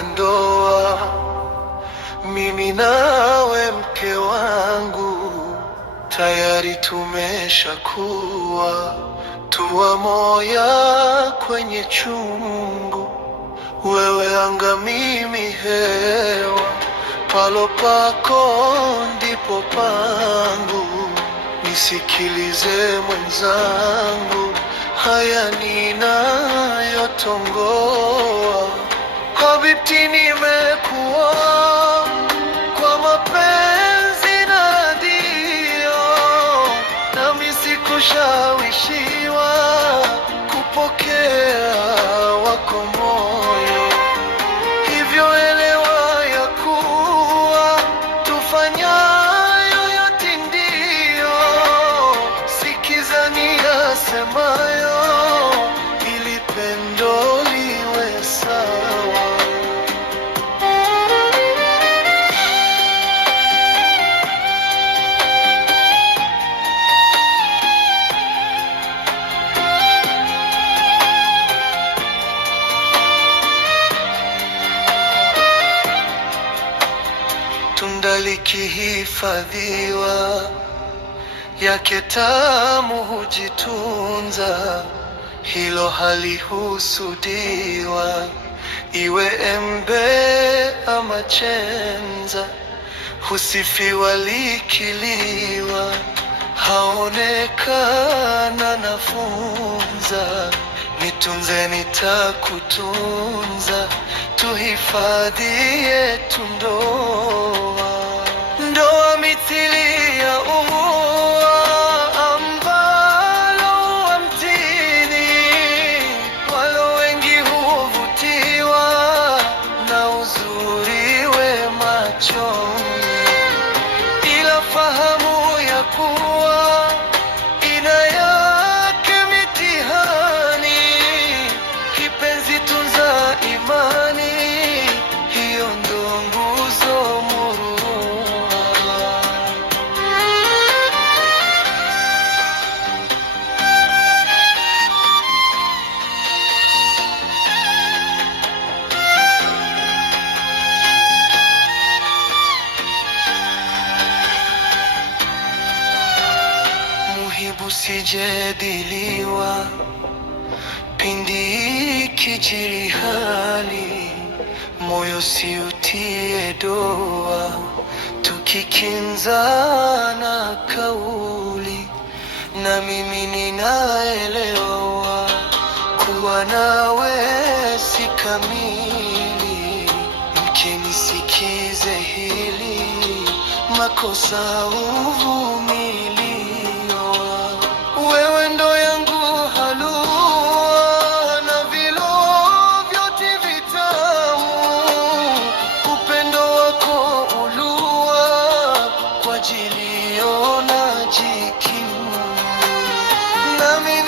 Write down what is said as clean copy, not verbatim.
la ndoa, mimi nawe mke wangu, tayari tumeshakuwa tuwa moya kwenye chungu, wewe anga mimi hewa, palo pako ndipo pangu. Nisikilize mwenzangu, haya ninayotongoa, habibti nimekuwa kwa mapenzi na radio, nami sikushawishiwa kupokea wako moyo, hivyo elewa ya kuwa tufanyayo yote ndiyo, sikiza niyasemayo ili pendo liwe sawa. Tunda likihifadhiwa, yake tamu hujitunza, hilo halihusudiwa, iwe embe ama chenza, husifiwa likiliwa, haonekana nafunza. Nitunze nitakutunza, tuhifadhi yetu ndoa. Ndoa mithili ya ua ambalo wa mtini, walo wengi huvutiwa na uzuri we machoni, ila fahamu ya kuwa ina yake mitihani. Kipenzi, tunza imani, hiyo ndo nguzo murua. Muhibu sijediliwa pindi ikijiri hali, moyo siutie doa, tukikinzana kauli, na mimi ninaelewa kuwa nawe si kamili. Mkinisikize hili, makosa uvumilio, wewe ndo yangu halua na vilo vyote vitamu, upendo wako ulua kwa ajili yona jikimu, nami